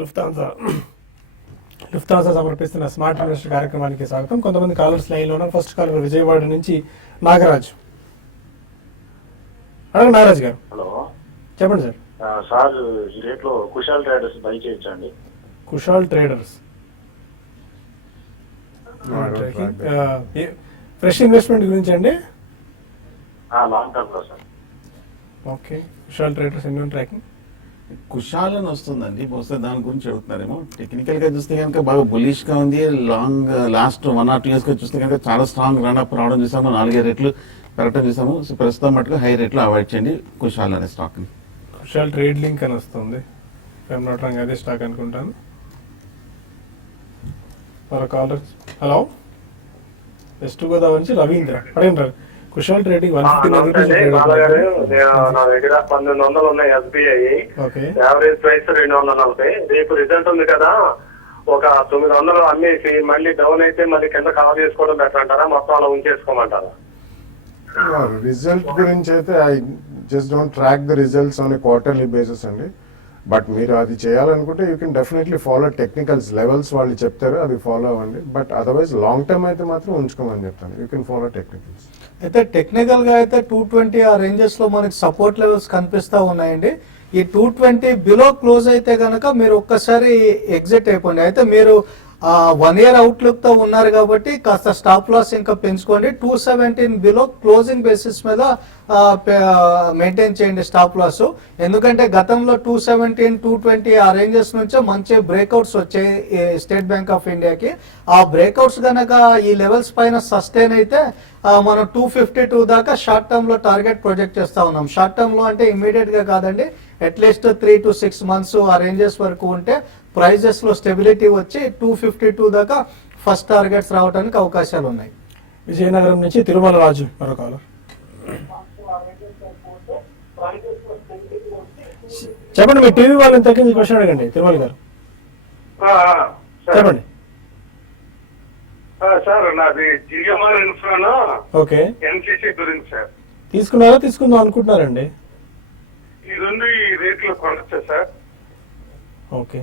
Lufthansa సమర్పిస్తున్న smart investor కార్యక్రమానికి స్వాగతం. కొంతమంది కాలర్స్ లైన్లో ఉన్నారు. ఫస్ట్ కాలర్ విజయవాడ నుంచి నాగరాజ్. అడగ నాగరాజ్ గారు. హలో, చెప్పండి సార్. సార్ ఈ రేట్లో కుషాల్ ట్రేడర్స్ బై చేయొచ్చండి? కుషాల్ ట్రేడర్స్ ఫ్రెష్ ఇన్వెస్ట్మెంట్ గురించి అండి? లాంగ్ టర్మ్ లో సార్. ఓకే, కుషాల్ ట్రేడర్స్ ఎన్ని ట్రాకింగ్ కుషాల్ అని వస్తుందండి, బహుశా దాని గురించి అడుగుతున్నారేమో. టెక్నికల్ గా చూస్తే కనుక బాగా బులిష్ గా ఉంది. లాస్ట్ 1 or 2 years గా చూస్తే కనుక చాలా స్ట్రాంగ్ రన్అప్ రావడం చూసాము, 4-5 రెట్లు పెరగడం చూసాము. సో ప్రస్తుతం మటుకు హై రేట్లో అవాయిడ్ చేయండి కుషాల్ అనే స్టాక్ ని. కుషాల్ ట్రేడ్ లింక్ అని వస్తుంది, అదే స్టాక్ అనుకుంటాను. కాలర్ హలో, వెస్ట్ గోదావరి నుంచి రవీంద్ర. అడగండి. కుషాల్ ట్రేడింగ్ 159 నా దగ్గర 1200 ఉన్నాయి ఎస్బీఐ. Average price 240. రేపు రిజల్ట్ ఉంది కదా, ఒక 900 అమ్మేసి మళ్ళీ డౌన్ అయితే మళ్ళీ కింద కవర్ చేసుకోవడం బెటర్ అంటారా, మొత్తం అలా ఉంచేసుకోమంటారా? రిజల్ట్ గురించి అయితే I just don't track the results on a quarterly basis అండి. బట్ మీరు అది చేయాలనుకుంటే you can definitely follow technicals levels వాళ్ళు చెప్తారు, అది ఫాలో అవ్వండి. బట్ అదర్వైజ్ లాంగ్ టర్మ్ అయితే మాత్రం ఉంచుకోమని చెప్తాను. You can follow technicals. అయితే టెక్నికల్ గా అయితే 220 ఆ రేంజెస్ లో మనకి సపోర్ట్ లెవెల్స్ కనిపిస్తా ఉన్నాయండి. ఈ 220 బిలో క్లోజ్ అయితే గనక మీరు ఒక్కసారి ఎగ్జిట్ అయిపోండి. అయితే మీరు 1 year అవుట్లుక్ తో ఉన్నారు కాబట్టి కాస్త స్టాప్ లాస్ ఇంకా పెంచుకోండి. 217 బిలో క్లోజింగ్ బేసిస్ మీద మెయింటైన్ చేయండి స్టాప్ లాస్. ఎందుకంటే గతంలో 217, 220 ఆ రేంజెస్ నుంచే మంచి బ్రేక్అవుట్స్ వచ్చాయి స్టేట్ బ్యాంక్ ఆఫ్ ఇండియాకి. ఆ బ్రేక్అవుట్స్ గనక ఈ లెవెల్స్ పైన సస్టైన్ అయితే మనం 252 దాకా షార్ట్ టర్మ్ లో టార్గెట్ ప్రొజెక్ట్ చేస్తా ఉన్నాం. షార్ట్ టర్మ్ లో అంటే ఇమీడియట్ గా కాదండి, అట్లీస్ట్ 3 to 6 months ఆ రేంజెస్ వరకు ఉంటే ప్రైజెస్ లో స్టెబిలిటీ వచ్చి 252 దాకా ఫస్ట్ టార్గెట్స్ రావడానికి అవకాశాలు ఉన్నాయి. విజయనగరం నుంచి తిరుమల రాజు మరో కాలర్. చెప్పండి, మీ టీవీ వాళ్ళని తగ్గించి క్వశ్చన్ అడగండి. తిరుమల గారు చెప్పండి. సార్ నాది జిఎంఆర్ ఇన్ఫ్రాను. ఓకే, ఎన్సీసీ గురించి సార్. తీసుకుందాం అనుకుంటున్నారండి? ఈ రెండు ఈ రేట్లో కొనొచ్చా sir? Okay,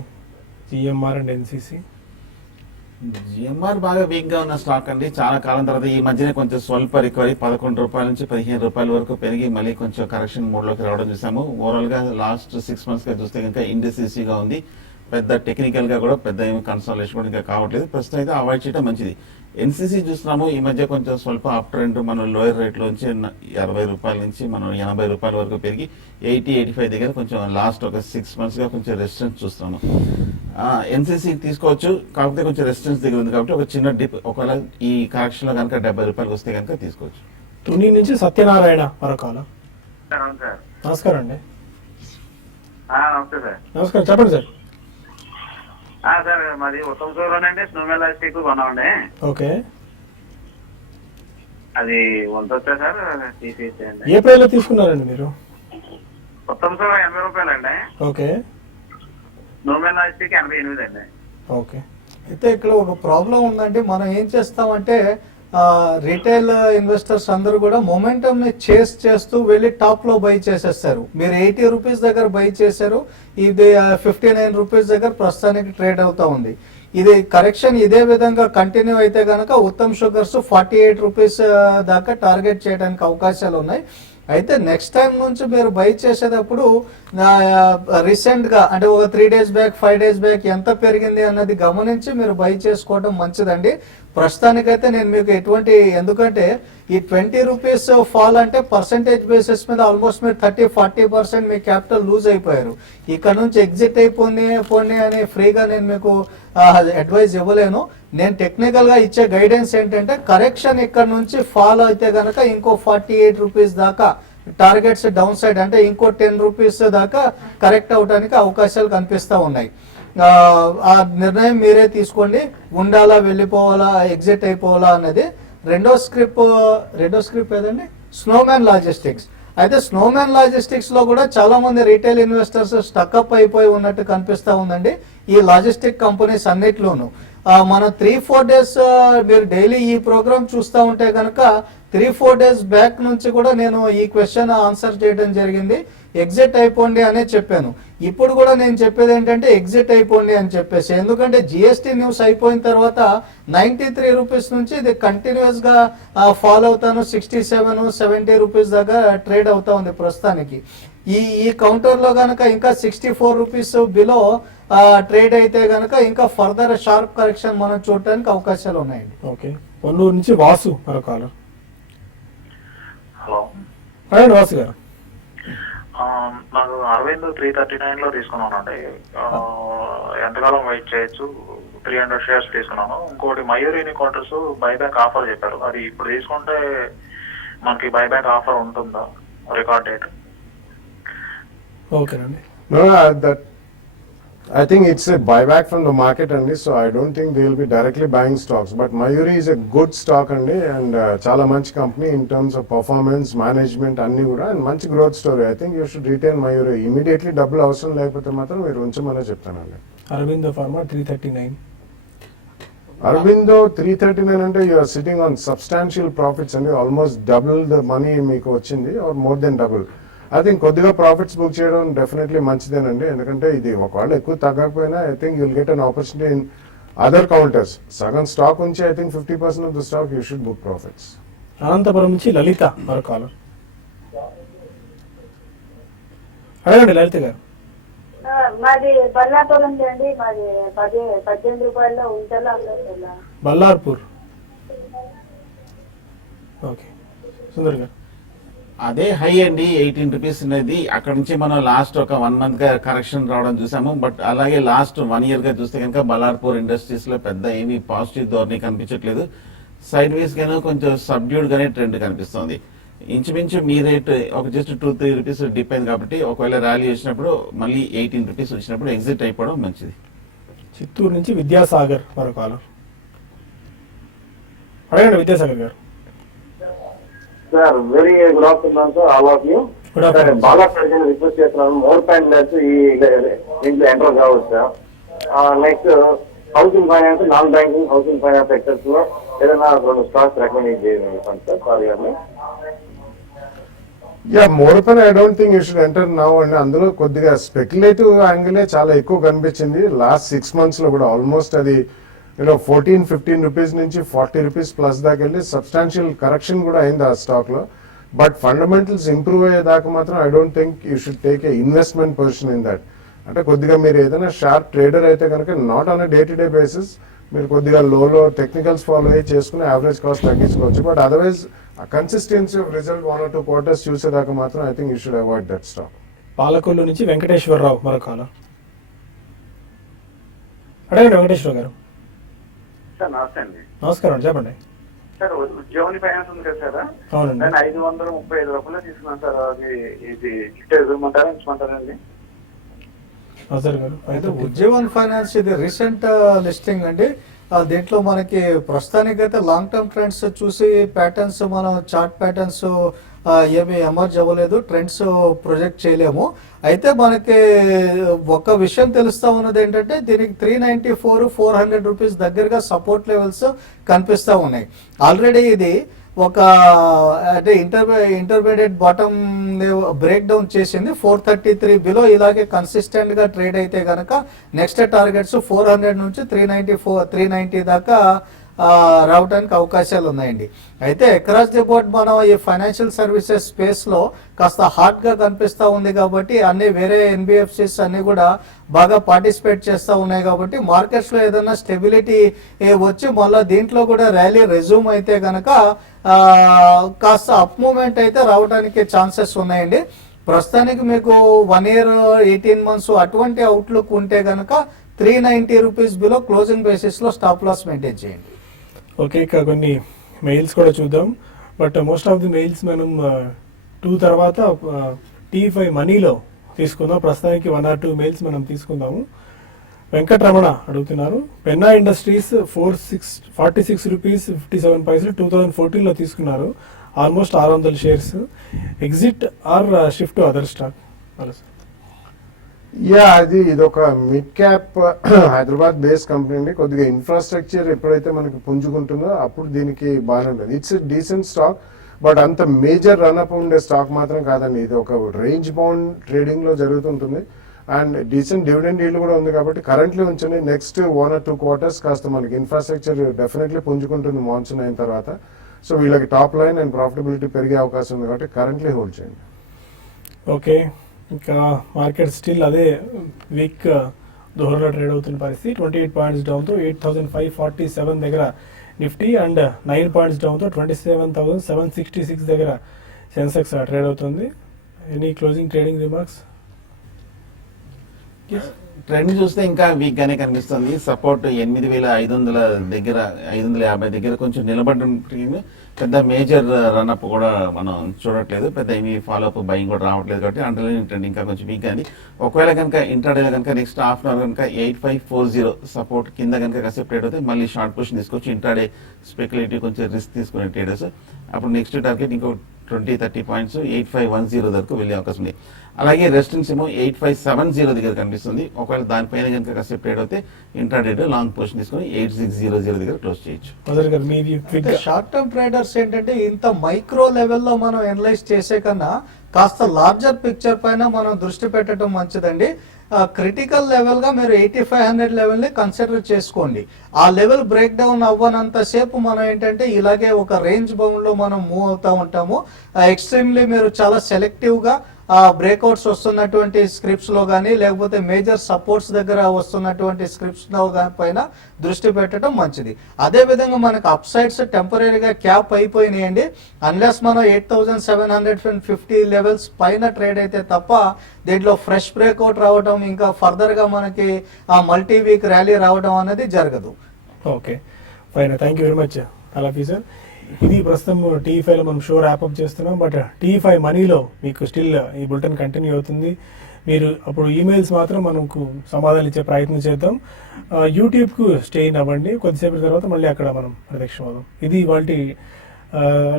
GMR and NCC. GMR బాగా వీక్ గా ఉన్న స్టాక్ అండి. చాలా కాలం తర్వాత ఈ మధ్యనే కొంచెం స్వల్ప రికవరీ 11 రూపాయల నుంచి 15 రూపాయల వరకు పెరిగి మళ్ళీ కొంచెం కరెక్షన్ మోడ్ లోకి రావడం చూసాము. ఓవరాల్ గా లాస్ట్ 6 months గా చూస్తే కనుక ఇండెసిసిగా ఉంది. పెద్ద టెక్నికల్ గా కూడా పెద్ద ఏమి కన్సల్టేషన్ కూడా ఇంకా కావట్లేదు. ప్రస్తుతం అయితే అవాయిడ్ చేయడం మంచిది. ఎన్సీసీ చూస్తున్నాము, ఈ మధ్య కొంచెం స్వల్ప అప్ ట్రెండ్. మనం లోయర్ రేట్ లోంచి 60 రూపాయల నుంచి మనం 80 రూపాయల వరకు పెరిగి 80-85 దగ్గర కొంచెం లాస్ట్ ఒక 6 months గా కొంచెం రెసిస్టెన్స్ చూస్తున్నాము. ఎన్సీసీ తీసుకోవచ్చు, కాకపోతే కొంచెం రెసిస్టెన్స్ దగ్గర ఉంది కాబట్టి ఒక చిన్న డిప్, ఒకవేళ ఈ కరెక్షన్ లో కనుక 70 రూపాయలకు వస్తే కనుక తీసుకోవచ్చు. తుని నుంచి సత్యనారాయణ మరొకాల. నమస్కారం అండి. నమస్తే సార్. నమస్కారం, చెప్పండి సార్. సార్ మాది ఉత్తమ సూర్లోనండి, స్నోమెల్ స్టిక్ కొన్నామండి. ఓకే, అది వంతొచ్చా సార్? తీసేసేయండి. ఏ ప్రైస్ లో తీసుకున్నారండి మీరు? ఉత్తమ సూర్ 80 రూపాయలండి. ఓకే, స్నోమెల్ స్టిక్ 88 అండి. ఓకే. అయితే ఇక్కడ ఒక ప్రాబ్లం ఉందండి. మనం ఏం చేస్తామంటే రీటైల్ ఇన్వెస్టర్స్ అందరూ కూడా మొమెంటమ్ ని చేస్ చేస్తూ వెళ్ళి టాప్ లో బై చేసేస్తారు. మీరు 80 రూపీస్ దగ్గర బై చేశారు, ఇది 59 రూపీస్ దగ్గర ప్రస్తుతానికి ట్రేడ్ అవుతా ఉంది. ఇది కరెక్షన్ ఇదే విధంగా కంటిన్యూ అయితే కనుక ఉత్తమ్ షుగర్స్ 48 రూపీస్ దాకా టార్గెట్ చేయడానికి అవకాశాలు ఉన్నాయి. అయితే నెక్స్ట్ టైం నుంచి మీరు బై చేసేటప్పుడు రీసెంట్ గా అంటే ఒక 3 days బ్యాక్ 5 days బ్యాక్ ఎంత పెరిగింది అన్నది గమనించి మీరు బై చేసుకోవడం మంచిదండి. ప్రస్తుతానికైతే నేను మీకు ఎందుకంటే ఈ 20 రూపీస్ ఫాల్ అంటే పర్సెంటేజ్ బేసిస్ మీద ఆల్మోస్ట్ మీరు 30-40% మీ క్యాపిటల్ లూజ్ అయిపోయారు. ఇక్కడ నుంచి ఎగ్జిట్ అయిపోండి అని ఫ్రీగా నేను మీకు అడ్వైజ్ ఇవ్వలేను. నేను టెక్నికల్ గా ఇచ్చే గైడెన్స్ ఏంటంటే కరెక్షన్ ఇక్కడ నుంచి ఫాల్ అయితే గనక ఇంకో 48 రూపీస్ దాకా టార్గెట్స్ డౌన్ సైడ్ అంటే ఇంకో 10 రూపీస్ దాకా కరెక్ట్ అవడానికి అవకాశాలు కనిపిస్తా ఉన్నాయి. ఆ నిర్ణయం మీరే తీసుకోండి, ఉండాలా, వెళ్ళిపోవాలా, ఎగ్జిట్ అయిపోవాలా అన్నది. రెండో స్క్రిప్ట్ ఏదండి, స్నోమ్యాన్ లాజిస్టిక్స్. అయితే స్నోమ్యాన్ లాజిస్టిక్స్ లో కూడా చాలా మంది రీటైల్ ఇన్వెస్టర్స్ స్టక్అప్ అయిపోయి ఉన్నట్టు కనిపిస్తా ఉందండి ఈ లాజిస్టిక్ కంపెనీస్ అన్నిట్లోనూ. మనం 3-4 days మీరు డైలీ ఈ ప్రోగ్రామ్ చూస్తూ ఉంటే కనుక 3-4 days బ్యాక్ నుంచి కూడా నేను ఈ క్వశ్చన్ ఆన్సర్ చేయడం జరిగింది. ఎగ్జిట్ అయిపోండి అనే చెప్పాను. ఇప్పుడు కూడా నేను చెప్పేది ఏంటంటే ఎగ్జిట్ అయిపోండి అని చెప్పేసి, ఎందుకంటే జిఎస్టీ న్యూస్ అయిపోయిన తర్వాత 93 రూపీస్ నుంచి ఇది కంటిన్యూస్ గా ఫాలో అవుతాను, 67-70 రూపీస్ దాకా ట్రేడ్ అవుతా ఉంది ప్రస్తుతానికి. ఈ కౌంటర్ లో గనక ఇంకా 64 రూపీస్ బిలో ట్రేడ్ అయితే గనక ఇంకా ఫర్దర్ షార్ప్ కరెక్షన్ మనం చూడడానికి అవకాశాలు ఉన్నాయండి. ఓకే, పొన్నూరు నుంచి వాసు మరో కాలర్. హలో, అడగండి వాసు గారు. నాకు అరవింద్ 339 లో తీసుకున్నానండి. ఎంతకాలం వెయిట్ చేయొచ్చు? 300 షేర్స్ తీసుకున్నాను. ఇంకోటి మయూరిని క్వార్టర్స్ బైబ్యాక్ ఆఫర్ చెప్పారు, అది ఇప్పుడు తీసుకుంటే మనకి బైబ్యాక్ ఆఫర్ ఉంటుందా? Record date. ఓకేనండి. No, that I think it's a buyback from the market only, so I don't think they will be directly buying stocks. But Mayuri is a good stock only, and chala manchi company in terms of performance, management, anni kuda, and manchi growth story. I think you should retain Mayuri. Immediately double అవసరం లేకపోతే మాత్రం మీరు ఉంచమనే చెప్తానండి. Aurobindo pharma 339. Aurobindo 339 అంటే you are sitting on substantial profits అండి, almost double the money మీకు వచ్చింది, or more than double. I think కొద్దిగా ప్రాఫిట్స్ బుక్ చేయడం డెఫినెట్లీ మంచిదేనండి, ఎందుకంటే ఇది ఒకవేళ ఎక్కువ తగ్గకపోయినా I think you'll get an opportunity in other counters. సగం స్టాక్ ఉంచి I think 50% of the stock you should book profits. Anantapur నుంచి లలిత మరో కాలర్. అడగండి లలిత గారు. మాది బల్లాపురం అండి. మాది 18 రూపాయల్లో ఉంచాలా? బల్లార్పూర్. ఓకే, సుందర్ గారు. అదే హై అండి, 18 రూపీస్ అనేది. అక్కడ నుంచి మనం లాస్ట్ ఒక 1 మంత్ గా కరెక్షన్ రావడం చూసాము. బట్ అలాగే లాస్ట్ 1 ఇయర్ గా చూస్తే కనుక బల్లార్పూర్ ఇండస్ట్రీస్ లో పెద్ద ఏమీ పాజిటివ్ ధోరణి కనిపించట్లేదు. సైడ్ వేస్ గాను కొంచెం సబ్డ్యూడ్ గానే ట్రెండ్ కనిపిస్తుంది. ఇంచుమించు మీ రేట్ ఒక జస్ట్ 2-3 రూపీస్ డిప్ అయింది కాబట్టి ఒకవేళ ర్యాలీ వచ్చినప్పుడు మళ్ళీ 18 రూపీస్ వచ్చినప్పుడు ఎగ్జిట్ అయిపోవడం మంచిది. చిత్తూరు నుంచి విద్యాసాగర్ మరో కాలర్. అడగండి విద్యాసాగర్ గారు. Sir very good afternoon sir, all of you. Good afternoon. Sir బాగా ప్రజలు రిక్వెస్ట్ చేస్తున్నాను, మోర్ పాయింట్ లెస్ ఈ దీంట్లో ఎంటర్ కావచ్చు sir. Next housing finance, non banking housing finance sectors లో ఏదైనా 2 స్టాక్స్ రికమెండ్ చేయండి సార్. సారీ అండి. యా, మోర్పన్ I don't think you should enter now అండి. అందులో కొద్దిగా స్పెక్యులేటివ్ యాంగిలే చాలా ఎక్కువ కనిపించింది లాస్ట్ 6 months లో కూడా. ఆల్మోస్ట్ అది 14-15 రూపీస్ నుంచి 40 రూపీస్ ప్లస్ దాకా వెళ్ళి సబ్స్టాన్షియల్ కరెక్షన్ కూడా అయింది ఆ స్టాక్ లో. బట్ ఫండమెంటల్స్ ఇంప్రూవ్ అయ్యేదాకా మాత్రం I don't think you should take a investment position in that. అంటే కొద్దిగా మీరు ఏదైనా షార్ప్ ట్రేడర్ అయితే కనుక not on day to day basis మీరు కొద్దిగా లోలో టెక్నికల్స్ ఫాలో అయ్యి చేసుకుని యావరేజ్ కాస్ట్ తగ్గించుకోవచ్చు. But otherwise consistency of result 1 or 2 quarters చూసేదాకా మాత్రం I think you should avoid that stock. Palakollu నుంచి వెంకటేశ్వరరావు మరో కాలర్. అడగండి వెంకటేశ్వర గారు. సార్ నమస్తే అండి. నమస్కారం అండి, చెప్పండి. సార్ ఉద్యోగం ఫైనాన్స్ ఉంది కదా సార్, అవునండి. నేను 535 రూపాయలు తీసుకున్నాను సార్. అది ఇది ఇవ్వమంటారా ఇచ్చమంటారండి? నజర్ గారు. అయితే ఉజ్జీవన్ ఫైనాన్స్ ఇది రీసెంట్ లిస్టింగ్ అండి. దీంట్లో మనకి ప్రస్తుతానికైతే లాంగ్ టర్మ్ ట్రెండ్స్ చూసి ప్యాటర్న్స్ మనం చార్ట్ ప్యాటర్న్స్ ఏమి ఎమర్జ్ అవ్వలేదు, ట్రెండ్స్ ప్రొజెక్ట్ చేయలేము. అయితే మనకి ఒక విషయం తెలుస్తా ఉన్నది ఏంటంటే దీనికి 394-400 రూపీస్ దగ్గరగా సపోర్ట్ లెవెల్స్ కనిపిస్తా ఉన్నాయి. ఆల్రెడీ ఇది ఒక అంటే ఇంటర్మీడియట్ బాటమ్ బ్రేక్ డౌన్ చేసింది 433 బిలో. ఇలాగే కన్సిస్టెంట్ గా ట్రేడ్ అయితే గనక నెక్స్ట్ టార్గెట్స్ 400 నుంచి 390 దాకా రావడానికి అవకాశాలు ఉన్నాయండి. అయితే అక్రాస్ ది బోర్డ్ మనం ఈ ఫైనాన్షియల్ సర్వీసెస్ స్పేస్ లో కాస్త హాట్ గా కనిపిస్తా ఉంది కాబట్టి అన్ని వేరే ఎన్బిఎఫ్సిస్ అన్ని కూడా బాగా పార్టిసిపేట్ చేస్తూ ఉన్నాయి కాబట్టి మార్కెట్స్ లో ఏదైనా స్టెబిలిటీ వచ్చి మళ్ళీ దీంట్లో కూడా ర్యాలీ రెజ్యూమ్ అయితే గనక కాస్త అప్ మూమెంట్ అయితే రావడానికి ఛాన్సెస్ ఉన్నాయండి. ప్రస్తుతానికి మీకు 1 year 18 months అటువంటి అవుట్లుక్ ఉంటే గనక 390 రూపీస్ బిలో క్లోజింగ్ బేసిస్ లో స్టాప్ లాస్ మెయింటైన్ చేయండి. ఓకే, ఇక కొన్ని మెయిల్స్ కూడా చూద్దాం. But most of the mails మనం 2 తర్వాత T5 మనీలో తీసుకుందాం. ప్రస్తుతానికి 1 or 2 మెయిల్స్ మనం తీసుకుందాము. వెంకటరమణ అడుగుతున్నారు, పెన్నా ఇండస్ట్రీస్ 46 రూపీస్ 57 పైసలు 2014లో తీసుకున్నారు, almost 600 shares. Exit or shift to other stock? Yeah, ఇదొక mid cap Hyderabad base company అండి. కొద్దిగా ఇన్ఫ్రాస్ట్రక్చర్ ఎప్పుడైతే మనకి పుంజుకుంటుందో అప్పుడు దీనికి బాగానే ఉంటుంది. ఇట్స్ డీసెంట్ స్టాక్, బట్ అంత మేజర్ రన్అప్ ఉండే స్టాక్ మాత్రం కాదండి. ఇది ఒక రేంజ్ బౌండ్ ట్రేడింగ్ లో జరుగుతుంటుంది అండ్ డీసెంట్ డివిడెండ్ ఈల్డ్ కూడా ఉంది కాబట్టి కరెంట్లీ ఉంచండి. నెక్స్ట్ 1 or 2 quarters కాస్త మనకి ఇన్ఫ్రాస్ట్రక్చర్ డెఫినెట్లీ పుంజుకుంటుంది మాన్సూన్ అయిన తర్వాత. సో వీళ్ళకి టాప్ లైన్ అండ్ ప్రాఫిటబిలిటీ పెరిగే అవకాశం ఉంది కాబట్టి కరెంట్లీ హోల్డ్ చేయండి. ఓకే, ఇంకా మార్కెట్ స్టిల్ అదే వీక్ దోహర్లో ట్రేడ్ అవుతున్న పరిస్థితి. 28 పాయింట్స్ డౌన్తో 8,547 దగ్గర నిఫ్టీ అండ్ 9 పాయింట్స్ డౌన్తో 27,766 దగ్గర సెన్సెక్స్ ట్రేడ్ అవుతుంది. Any closing trading remarks? Trend చూస్తే ఇంకా వీక్ గానే కనిపిస్తుంది. సపోర్ట్ 8,500 దగ్గర 550 దగ్గర కొంచెం నిలబడిన పెద్ద మేజర్ రన్అప్ కూడా మనం చూడట్లేదు. పెద్ద ఏమీ ఫాలోఅప్ బయింగ్ కూడా రావట్లేదు కాబట్టి అండర్లైన్ ట్రెండ్ ఇంకా కొంచెం వీక్ కానీ ఒకవేళ కనుక ఇంటర్డేలో కనుక నెక్స్ట్ హాఫ్ అన్ అవర్ కనుక 8540 సపోర్ట్ కింద కనుక కాసేపు ట్రేడ్ అవుతే మళ్ళీ షార్ట్ పొజిషన్ తీసుకొచ్చి ఇంటర్డే స్పెక్యులేటివ్ కొంచెం రిస్క్ తీసుకునే ట్రేడర్స్ అప్పుడు నెక్స్ట్ టార్గెట్ ఇంకో 20-30 పాయింట్స్ 8510 వరకు వెళ్ళే అవకాశం ఉంది. అలాగే రెసిస్టెన్స్ ఏమో 8570 దగ్గర కనిపిస్తుంది. ఒకవేళ దానిపైన కనుక కాసేపు ట్రేడ్ అవుతే ఇంటర్డేట్ లాంగ్ పొజిషన్ తీసుకొని 8600 దగ్గర క్లోజ్ చేయొచ్చు. షార్ట్ టర్మ్ ట్రేడర్స్ ఏంటంటే ఇంత మైక్రో లెవెల్లో మనం ఎనలైజ్ చేసే కన్నా కాస్త లార్జర్ పిక్చర్ పైన మనం దృష్టి పెట్టడం మంచిదండి. క్రిటికల్ లెవెల్ గా మీరు 8500 లెవెల్ ని కన్సిడర్ చేసుకోండి. ఆ లెవెల్ బ్రేక్ డౌన్ అవ్వనంత సేపు మనం ఏంటంటే ఇలాగే ఒక రేంజ్ బౌండ్ లో మనం మూవ్ అవుతా ఉంటాము. ఎక్స్ట్రీమ్లీ మీరు చాలా సెలెక్టివ్ గా బ్రేక్అవుట్స్ వస్తున్నటువంటి స్క్రిప్ట్స్ లో కానీ లేకపోతే మేజర్ సపోర్ట్స్ దగ్గర వస్తున్నటువంటి స్క్రిప్ట్స్ లో పైన దృష్టి పెట్టడం మంచిది. అదే విధంగా మనకు అప్ సైడ్స్ టెంపరీగా క్యాప్ అయిపోయినాయండి. అన్లెస్ మనం 8750 లెవెల్స్ పైన ట్రేడ్ అయితే తప్ప దీంట్లో ఫ్రెష్ బ్రేక్అవుట్ రావడం ఇంకా ఫర్దర్ గా మనకి ఆ మల్టీ వీక్ ర్యాలీ రావడం అనేది జరగదు. Okay fine, thank you very much అలాఫీ సార్. ఇది ప్రస్తుతం T5 లో మనం షో ర్యాప్అప్ చేస్తున్నాం. బట్ T5 మనీలో మీకు స్టిల్ ఈ బులెటిన్ కంటిన్యూ అవుతుంది. మీరు అప్పుడు ఈమెయిల్స్ మాత్రం మనకు సమాధానం ఇచ్చే ప్రయత్నం చేద్దాం. యూట్యూబ్కు స్టే ఇన్ అవ్వండి. కొద్దిసేపటి తర్వాత మళ్ళీ అక్కడ మనం ప్రత్యక్షం అవుదాం. ఇది ఇవాల్టి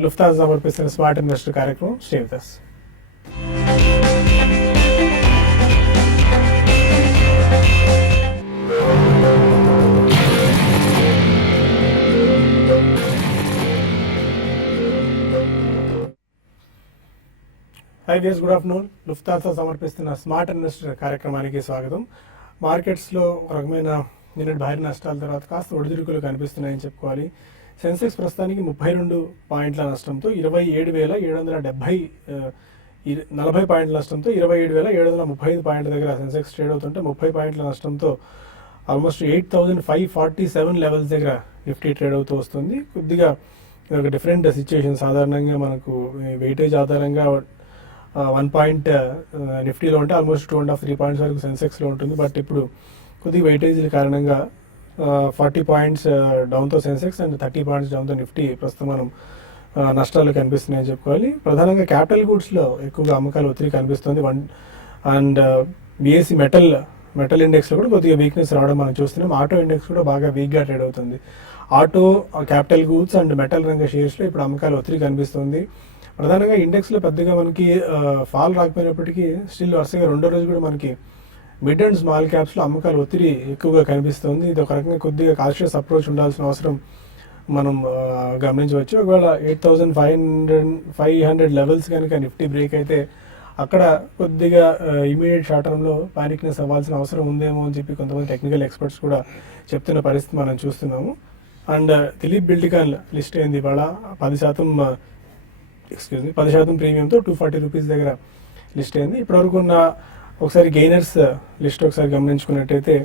లుఫ్తాన్సా సమర్పిస్తున్న స్మార్ట్ ఇన్వెస్టర్ కార్యక్రమం. Stay with us. High viewers, good afternoon. Lufthansa సమర్పిస్తున్న స్మార్ట్ ఇన్వెస్టర్ కార్యక్రమానికి స్వాగతం. మార్కెట్స్లో ఒక రకమైన నిన్నటి భారీ నష్టాల తర్వాత కాస్త ఒడిదుడుకులు కనిపిస్తున్నాయని చెప్పుకోవాలి. సెన్సెక్స్ ప్రస్తుతానికి 32 పాయింట్ల నష్టంతో 27,770 40 పాయింట్ల నష్టంతో 27,735 పాయింట్ల దగ్గర సెన్సెక్స్ ట్రేడ్ అవుతుంటే 30 పాయింట్ల నష్టంతో ఆల్మోస్ట్ 8,547 లెవెల్స్ దగ్గర నిఫ్టీ ట్రేడ్ అవుతూ వస్తుంది. కొద్దిగా ఒక డిఫరెంట్ సిచ్యుయేషన్. సాధారణంగా మనకు వెయిటేజ్ ఆధారంగా 1 పాయింట్ నిఫ్టీలో ఉంటే ఆల్మోస్ట్ 2.5-3 పాయింట్స్ వరకు సెన్సెక్స్లో ఉంటుంది. బట్ ఇప్పుడు కొద్దిగా వెయిటేజీల కారణంగా 40 పాయింట్స్ డౌన్తో సెన్సెక్స్ అండ్ 30 పాయింట్స్ డౌన్తో నిఫ్టీ ప్రస్తుతం మనం నష్టాలు కనిపిస్తున్నాయని చెప్పుకోవాలి. ప్రధానంగా క్యాపిటల్ గూడ్స్లో ఎక్కువగా అమ్మకాలు ఒత్తిడి కనిపిస్తుంది. అండ్ BSE మెటల్ ఇండెక్స్లో కూడా కొద్దిగా వీక్నెస్ రావడం మనం చూస్తున్నాం. ఆటో ఇండెక్స్ కూడా బాగా వీక్గా ట్రేడ్ అవుతుంది. Auto, capital goods and metal రంగ షేర్స్లో ఇప్పుడు అమ్మకాలు ఒత్తిడి కనిపిస్తుంది. ప్రధానంగా ఇండెక్స్లో పెద్దగా మనకి ఫాల్ రాకపోయినప్పటికీ స్టిల్ వరుసగా రెండో రోజు కూడా మనకి మిడ్ అండ్ స్మాల్ క్యాప్స్లో అమ్మకాలు ఒత్తిడి ఎక్కువగా కనిపిస్తుంది. ఇది ఒక రకంగా కొద్దిగా కాన్షియస్ అప్రోచ్ ఉండాల్సిన అవసరం మనం గమనించవచ్చు. ఒకవేళ 8,500 లెవెల్స్ కనుక నిఫ్టీ బ్రేక్ అయితే అక్కడ కొద్దిగా ఇమీడియట్ షార్ట్ టర్మ్లో పానిక్నెస్ అవ్వాల్సిన అవసరం ఉందేమో అని చెప్పి కొంతమంది టెక్నికల్ ఎక్స్పర్ట్స్ కూడా చెప్తున్న పరిస్థితి మనం చూస్తున్నాము. అండ్ దిలీప్ బిల్డికాన్ లిస్ట్ అయింది ఇవాళ 10% ప్రీమియంతో 240 రూపీస్ దగ్గర లిస్ట్ అయింది. ఇప్పటివరకు ఉన్న ఒకసారి గెయినర్స్ లిస్ట్ ఒకసారి గమనించుకున్నట్టయితే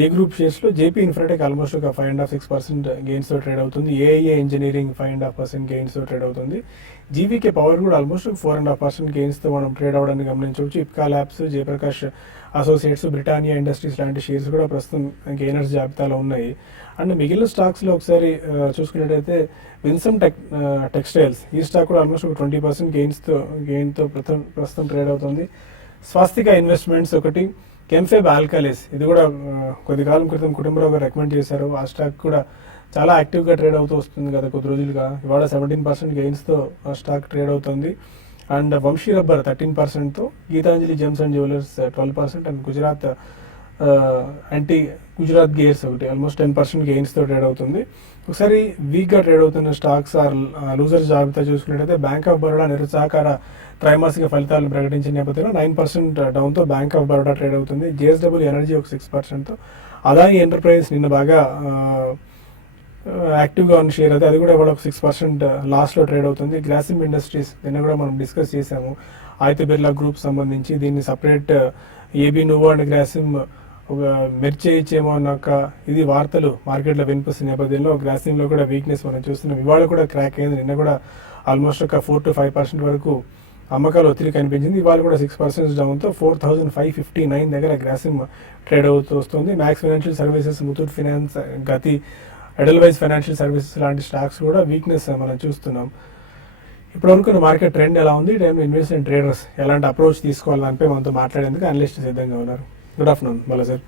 ఏ గ్రూప్ షేర్స్లో జేపీ ఇన్ఫ్రాటెక్ ఆల్మోస్ట్ ఒక 5.5-6% గెయిన్స్తో ట్రేడ్ అవుతుంది. ఏఐఏ ఇంజనీరింగ్ 5.5% గెయిన్స్తో ట్రేడ్ అవుతుంది. జీవీకే పవర్ కూడా ఆల్మోస్ట్ 4.5% గెయిన్స్తో మనం ట్రేడ్ అవ్వడానికి గమనించవచ్చు. Ipca labs, Jayaprakash associates, Britannia industries లాంటి షేర్స్ కూడా ప్రస్తుతం గెయినర్స్ జాబితాలో ఉన్నాయి. అండ్ మిగిలిన స్టాక్స్లో ఒకసారి చూసుకున్నట్టయితే విన్సమ్ టెక్స్టైల్స్ ఈ స్టాక్ కూడా ఆల్మోస్ట్ ఒక 20% గెయిన్తో ప్రస్తుతం ట్రేడ్ అవుతుంది. స్వాస్తిక ఇన్వెస్ట్మెంట్స్ ఒకటి, కెంఫెబ్ ఆల్కలీస్ ఇది కూడా కొద్ది కాలం క్రితం కుటుంబరావు గారు రికమెండ్ చేశారు. ఆ స్టాక్ కూడా చాలా యాక్టివ్గా ట్రేడ్ అవుతూ వస్తుంది కదా కొద్ది రోజులుగా. ఇవాళ 17% గెయిన్స్తో ఆ స్టాక్ ట్రేడ్ అవుతుంది. అండ్ వంశీ రబ్బర్ 13%తో, Gitanjali Gems and Jewellers 12% and Gujarat anti Gujarat gears ఒకటి ఆల్మోస్ట్ 10% గెయిన్స్తో ట్రేడ్ అవుతుంది. ఒకసారి వీక్గా ట్రేడ్ అవుతున్న స్టాక్స్ ఆర్ లూజర్స్ జాబితా చూసుకున్నట్టయితే బ్యాంక్ ఆఫ్ బరోడా నిరుత్సాహకర త్రైమాసిక ఫలితాలను ప్రకటించిన నేపథ్యంలో 9% డౌన్తో బ్యాంక్ ఆఫ్ బరోడా ట్రేడ్ అవుతుంది. జేఎస్డబ్ల్యూ ఎనర్జీ ఒక 6%తో, అదాని ఎంటర్ప్రైజ్ నిన్న బాగా యాక్టివ్గా ఉన్న షేర్ అది కూడా ఇవాళ ఒక 6% లాస్ట్లో ట్రేడ్ అవుతుంది. గ్రాసిమ్ ఇండస్ట్రీస్ నిన్న కూడా మనం డిస్కస్ చేసాము, ఆదిత్య బిర్లా గ్రూప్ సంబంధించి. దీన్ని సపరేట్ ఏబీ నువో అండ్ గ్రాసిమ్ ఒక మెర్జ్ చేయొచ్చేమో అన్న ఇది వార్తలు మార్కెట్లో వినిపిస్తున్న నేపథ్యంలో గ్రాసిమ్లో కూడా వీక్నెస్ మనం చూస్తున్నాం. ఇవాళ కూడా క్రాక్ అయింది. నిన్న కూడా ఆల్మోస్ట్ ఒక 4 to 5% వరకు అమ్మకాలు ఒత్తిడి కనిపించింది. ఇవాళ కూడా 6% డౌన్తో 4,559 దగ్గర గ్రాసిమ్ ట్రేడ్ అవుతూ వస్తుంది. Max financial services, Muthoot finance, గతి, ఎడల్వైజ్ ఫైనాన్షియల్ సర్వీసెస్ లాంటి స్టాక్స్ కూడా వీక్నెస్ మనం చూస్తున్నాం. ఇప్పటివరకు మార్కెట్ ట్రెండ్ ఎలా ఉంది, టైంలో ఇన్వెస్ట్మెంట్ ట్రేడర్స్ ఎలాంటి అప్రోచ్ తీసుకోవాలని మనతో మాట్లాడేందుకు అనలిస్ట్ సిద్ధంగా ఉన్నారు. Good afternoon Bala sir.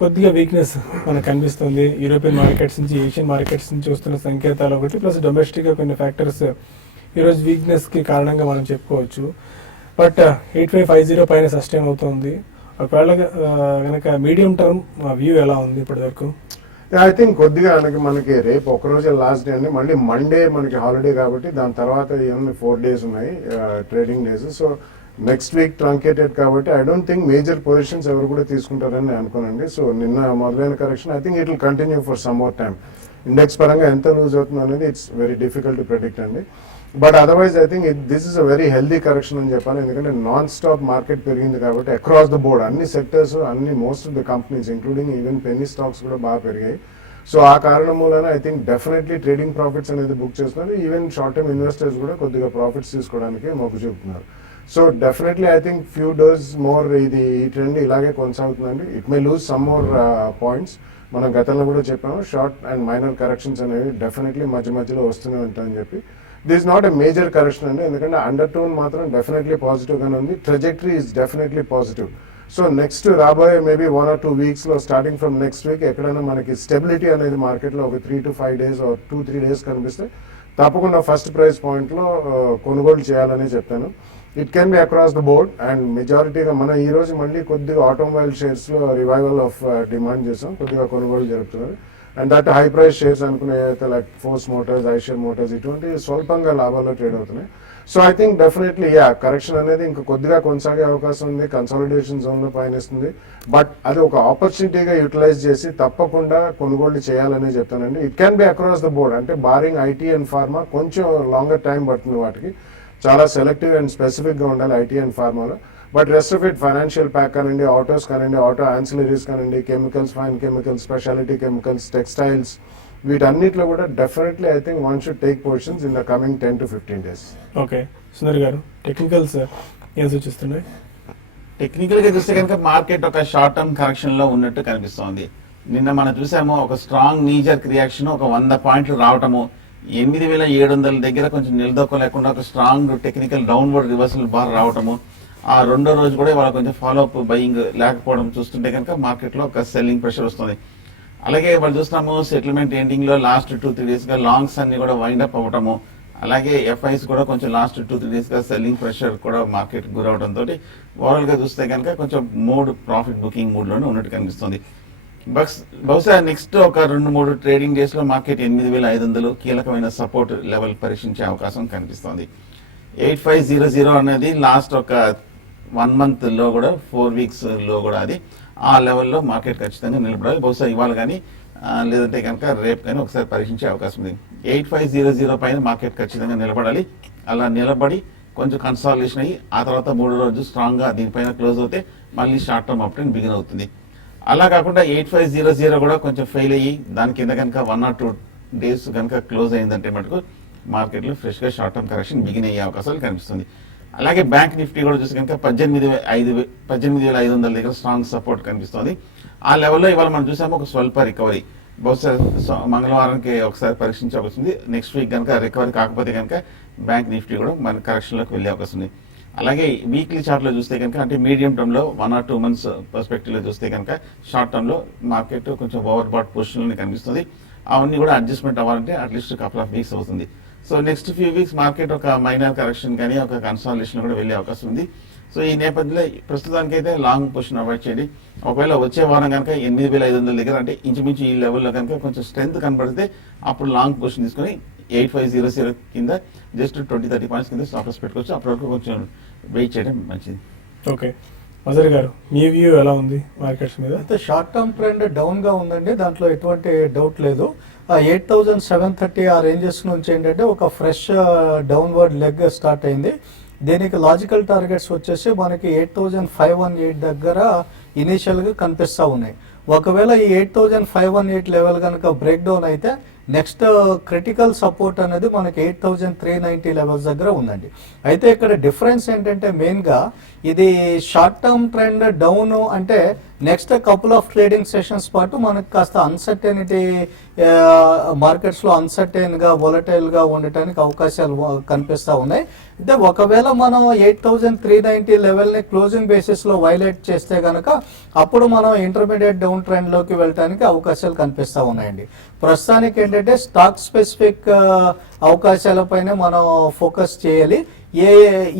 కొద్దిగా వీక్నెస్ మనకు కనిపిస్తుంది యూరోపియన్ మార్కెట్స్ నుంచి, ఏషియన్ మార్కెట్స్ నుంచి వస్తున్న సంకేతాలు ఒకటి, ప్లస్ డొమెస్టిక్గా కొన్ని ఫ్యాక్టర్స్ ఈరోజు వీక్నెస్కి కారణంగా మనం చెప్పుకోవచ్చు. బట్ 8550 పైన సస్టైన్ అవుతుంది. ఒకవేళ కనుక మీడియం టర్మ్ వ్యూ ఎలా ఉంది ఇప్పటివరకు? ఐ థింక్ కొద్దిగా మనకి రేపు ఒకరోజే లాస్ట్ డే అండి, మళ్ళీ మండే మనకి హాలిడే కాబట్టి దాని తర్వాత ఏమన్నా 4 days ఉన్నాయి trading days. So next week truncated కాబట్టి I don't think major positions ఎవరు కూడా తీసుకుంటారని నేను అనుకోనండి. సో నిన్న మొదలైన correction I think it will continue for some more time. Index పరంగా ఎంత లూజ్ అవుతుంది అనేది it's very difficult to predict అండి. But otherwise I think this is a very healthy correction అని చెప్పాలి. ఎందుకంటే నాన్ స్టాప్ మార్కెట్ పెరిగింది కాబట్టి అక్రాస్ ద బోర్డ్ అన్ని సెక్టర్స్, అన్ని most of the companies including even penny stocks కూడా బాగా పెరిగాయి. సో ఆ కారణం మూలన I think definitely trading profits అనేది బుక్ చేస్తున్నారు. ఈవెన్ షార్ట్ టర్మ్ ఇన్వెస్టర్స్ కూడా కొద్దిగా ప్రాఫిట్స్ తీసుకోవడానికి మొగ్గు చూపుతున్నారు. So definitely I think few days more ఈ ట్రెండ్ ఇలాగే కొనసాగుతుందండి. It may lose some more points. మనం గతంలో కూడా చెప్పాము షార్ట్ అండ్ మైనర్ కరెక్షన్స్ అనేవి డెఫినెట్లీ మధ్యలో వస్తూనే ఉంటాయని చెప్పి. This not a major correction అండి, ఎందుకంటే అండర్ టోన్ మాత్రం డెఫినెట్లీ పాజిటివ్గానే ఉంది. Trajectory is definitely positive. So next రాబోయే maybe 1 or 2 weeks starting from next week ఎక్కడైనా మనకి స్టెబిలిటీ అనేది మార్కెట్లో ఒక 3 to 5 days or 2-3 days కనిపిస్తే తప్పకుండా ఫస్ట్ ప్రైస్ పాయింట్లో కొనుగోలు చేయాలని చెప్తాను. It can be across the board and మెజారిటీగా మనం ఈ రోజు మళ్ళీ కొద్దిగా ఆటోమొబైల్ షేర్స్లో రివైవల్ ఆఫ్ డిమాండ్ చేసాం, కొద్దిగా కొనుగోలు జరుపుతున్నారు. And that high price shares అనుకునే అయితే like force Motors, Eicher Motors ఇటువంటి స్వల్పంగా లాభాల్లో ట్రేడ్ అవుతున్నాయి. So I think definitely correction అనేది ఇంకా కొద్దిగా కొనసాగే అవకాశం ఉంది. కన్సాలిడేషన్ జోన్లో పయనిస్తుంది. బట్ అది ఒక ఆపర్చునిటీగా యూటిలైజ్ చేసి తప్పకుండా కొనుగోలు చేయాలని చెప్తానండి. It can be across the board, అంటే బారింగ్ ఐటీ అండ్ ఫార్మా కొంచెం లాంగర్ టైం పడుతుంది, వాటికి చాలా సెలెక్టివ్ అండ్ స్పెసిఫిక్గా ఉండాలి ఐటీ అండ్ ఫార్మాలో. But rest of it financial pack కానివ్వండి, ఆటోస్ కానివ్వండి, ఆటో యాన్సిలరీస్ కానివ్వండి, chemicals, fine chemicals, speciality chemicals, textiles, వీటన్నిటిలో కూడా definitely I think one should take positions in the coming 10 to 15 days. Okay Sundar garu, technicals ఏం సూచిస్తున్నాయి? Technical గా చూస్తే కనుక మార్కెట్ ఒక షార్ట్ టర్మ్ కరెక్షన్ లో ఉన్నట్టు కనిపిస్తోంది. నిన్న మనం చూసాము ఒక స్ట్రాంగ్ నీజర్ రియాక్షన్, ఒక 100 పాయింట్లు రావటము, 8,700 దగ్గర కొంచెం నిలదొక్కలేకుండా ఒక strong technical downward reversal bar రావటము. ఆ రెండో రోజు కూడా ఇవాళ కొంచెం ఫాలోఅప్ బయింగ్ లేకపోవడం చూస్తుంటే కనుక మార్కెట్ లో ఒక సెల్లింగ్ ప్రెషర్ వస్తుంది. అలాగే వాళ్ళు చూస్తున్నాము సెటిల్మెంట్ ఎండింగ్ లో లాస్ట్ 2-3 days గా లాంగ్స్ అన్ని కూడా వైండ్ అప్ అవ్వటము, అలాగే ఎఫ్ఐస్ కూడా కొంచెం లాస్ట్ 2-3 days గా సెల్లింగ్ ప్రెషర్ కూడా మార్కెట్ గురవడంతో ఓవరాల్ గా చూస్తే కనుక కొంచెం ప్రాఫిట్ బుకింగ్ మూడ్ లోనే ఉన్నట్టు కనిపిస్తుంది. బహుశా నెక్స్ట్ ఒక 2-3 ట్రేడింగ్ డేస్ లో మార్కెట్ 8,500 కీలకమైన సపోర్ట్ లెవెల్ పరీక్షించే అవకాశం కనిపిస్తోంది. 8500 అనేది లాస్ట్ ఒక 1 month లో కూడా 4 weeks లో కూడా అది ఆ లెవెల్లో మార్కెట్ ఖచ్చితంగా నిలబడాలి. బహుశా ఇవాళ కానీ లేదంటే కనుక రేపు కానీ ఒకసారి పరీక్షించే అవకాశం ఉంది. 8500 పైన మార్కెట్ ఖచ్చితంగా నిలబడాలి. అలా నిలబడి కొంచెం కన్సాలిడేషన్ అయ్యి ఆ తర్వాత 3వ రోజు స్ట్రాంగ్గా దీనిపైన క్లోజ్ అవుతే మళ్ళీ short term up trend begin అవుతుంది. అలా కాకుండా 8500 కూడా కొంచెం ఫెయిల్ అయ్యి దాని కింద కనుక 1 or 2 days కనుక క్లోజ్ అయిందంటే మటుకు మార్కెట్లో ఫ్రెష్గా షార్ట్ టర్మ్ కరెక్షన్ బిగిన్ అయ్యే అవకాశాలు కనిపిస్తుంది. అలాగే బ్యాంక్ నిఫ్టీ కూడా చూసి కనుక 18,500 దగ్గర స్ట్రాంగ్ సపోర్ట్ కనిపిస్తుంది. ఆ లెవెల్లో ఇవాళ మనం చూసాము ఒక స్వల్ప రికవరీ. బహుశా మంగళవారానికి ఒకసారి పరీక్షించే అవకాశం ఉంది. నెక్స్ట్ వీక్ కనుక రికవరీ కాకపోతే కనుక బ్యాంక్ నిఫ్టీ కూడా మన కరెక్షన్లోకి వెళ్ళే అవకాశం ఉంది. అలాగే వీక్లీ చార్ట్లో చూస్తే కనుక అంటే మీడియం టర్మ్లో 1 or 2 months పర్స్పెక్టివ్లో చూస్తే కనుక షార్ట్ టర్మ్లో మార్కెట్ కొంచెం ఓవర్ బాట్ పొజిషన్లోనే కనిపిస్తుంది. అవన్నీ కూడా అడ్జస్ట్మెంట్ అవ్వాలంటే అట్లీస్ట్ కపుల్ ఆఫ్ వీక్స్ అవుతుంది. So next few weeks market ఒక మైనర్ కరెక్షన్ కానీ ఒక కన్సాలిడేషన్ కూడా వెళ్ళే అవకాశం ఉంది. సో ఈ నేపథ్యంలో ప్రస్తుతానికి అయితే లాంగ్ పొజిషన్ అవాయిడ్ చేయండి. ఒకవేళ వచ్చే వారం కనుక 8,500 దగ్గర అంటే ఇంచుమించు ఈ లెవెల్లో కనుక కొంచెం స్ట్రెంత్ కనబడితే అప్పుడు లాంగ్ పొజిషన్ తీసుకొని 8500 కింద జస్ట్ 20-30 పాయింట్స్ కింద స్టాప్ లాస్ పెట్టుకోవచ్చు. అప్పటివరకు కొంచెం వెయిట్ చేయడం మంచిది. ఓకే, మజర్ గారు మీ వ్యూ ఎలా ఉంది మార్కెట్స్ మీద? అయితే షార్ట్ టర్మ్ ట్రెండ్ డౌన్ గా ఉందండి, దాంట్లో ఎటువంటి డౌట్ లేదు. 8,730 ఆ రేంజెస్ నుంచి ఏంటంటే ఒక ఫ్రెష్ డౌన్వర్డ్ లెగ్ స్టార్ట్ అయింది. దీనికి లాజికల్ టార్గెట్స్ వచ్చేసి మనకి 8,518 దగ్గర ఇనీషియల్గా కనిపిస్తూ ఉన్నాయి. ఒకవేళ ఈ 8,518 లెవెల్ కనుక బ్రేక్ డౌన్ అయితే నెక్స్ట్ క్రిటికల్ సపోర్ట్ అనేది మనకి 8,390 లెవెల్స్ దగ్గర ఉందండి. అయితే ఇక్కడ డిఫరెన్స్ ఏంటంటే మెయిన్గా ఇది షార్ట్ టర్మ్ ట్రెండ్ డౌన్ అంటే next couple of trading sessions పాటు మనకు కాస్త అన్సర్టెనిటీ మార్కెట్స్లో అన్సర్టైన్గా వొలటైల్గా ఉండటానికి అవకాశాలు కనిపిస్తూ ఉన్నాయి. అయితే ఒకవేళ మనం 8,390 లెవెల్ని క్లోజింగ్ బేసిస్లో వైలేట్ చేస్తే కనుక అప్పుడు మనం ఇంటర్మీడియట్ డౌన్ ట్రెండ్లోకి వెళ్ళడానికి అవకాశాలు కనిపిస్తూ ఉన్నాయండి. ప్రస్తుతానికి ఏంటంటే స్టాక్ స్పెసిఫిక్ అవకాశాలపైనే మనం ఫోకస్ చేయాలి.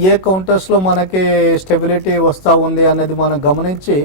ఏ కౌంటర్స్లో మనకి స్టెబిలిటీ వస్తూ ఉంది అనేది మనం గమనించి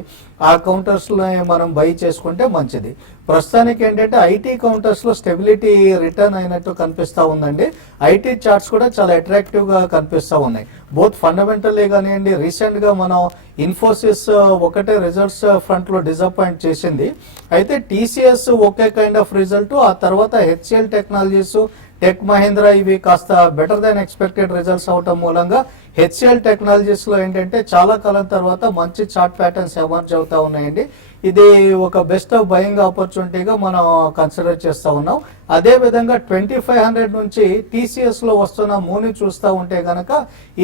ఆ కౌంటర్స్లో మనం బై చేసుకుంటే మంచిది. ప్రస్తుతానికి ఏంటంటే ఐటీ కౌంటర్స్లో స్టెబిలిటీ రిటర్న్ అయినట్టు కనిపిస్తూ ఉందండి. ఐటీ చార్ట్స్ కూడా చాలా అట్రాక్టివ్గా కనిపిస్తూ ఉన్నాయి. బోత్ ఫండమెంటల్లీ కానివ్వండి, రీసెంట్గా మనం ఇన్ఫోసిస్ ఒకటే రిజల్ట్స్ ఫ్రంట్లో డిసప్పాయింట్ చేసింది. అయితే TCS okay kind of result, ఆ తర్వాత హెచ్సిఎల్ టెక్నాలజీస్, టెక్ మహీంద్రా ఇవి కాస్త బెటర్ దాన్ ఎక్స్పెక్టెడ్ రిజల్ట్స్ అవటం మూలంగా హెచ్సిఎల్ టెక్నాలజీస్లో ఏంటంటే చాలా కాలం తర్వాత మంచి చార్ట్ ప్యాటర్న్స్ ఎమర్జ్ అవుతా ఉన్నాయండి. ఇది ఒక బెస్ట్ ఆఫ్ బయింగ్ ఆపర్చునిటీగా మనం కన్సిడర్ చేస్తూ ఉన్నాం. అదేవిధంగా 2,500 నుంచి టీసీఎస్లో వస్తున్న మూని చూస్తూ ఉంటే కనుక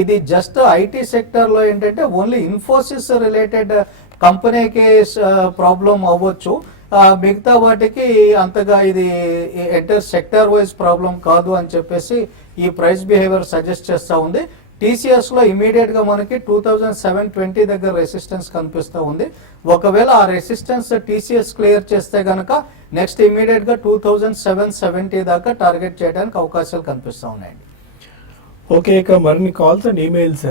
ఇది జస్ట్ ఐటీ సెక్టర్లో ఏంటంటే ఓన్లీ ఇన్ఫోసిస్ రిలేటెడ్ కంపెనీకి ప్రాబ్లం అవ్వచ్చు. మిగతా వాటికి అంతగా ఇది ఎంటైర్ సెక్టర్ వైజ్ ప్రాబ్లం కాదు అని చెప్పేసి ఈ ప్రైస్ బిహేవియర్ సజెస్ట్ చేస్తూ ఉంది. టీసీఎస్లో ఇమీడియట్గా మనకి 2,720 దగ్గర రెసిస్టెన్స్ కనిపిస్తూ ఉంది. ఒకవేళ ఆ రెసిస్టెన్స్ టీసీఎస్ క్లియర్ చేస్తే కనుక నెక్స్ట్ ఇమీడియట్గా 2,770 దాకా టార్గెట్ చేయడానికి అవకాశాలు కనిపిస్తూ ఉన్నాయండి. ఓకే, ఇక మరిన్ని కాల్స్ అండ్ ఈమెయిల్స్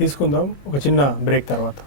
తీసుకుందాం ఒక చిన్న బ్రేక్ తర్వాత.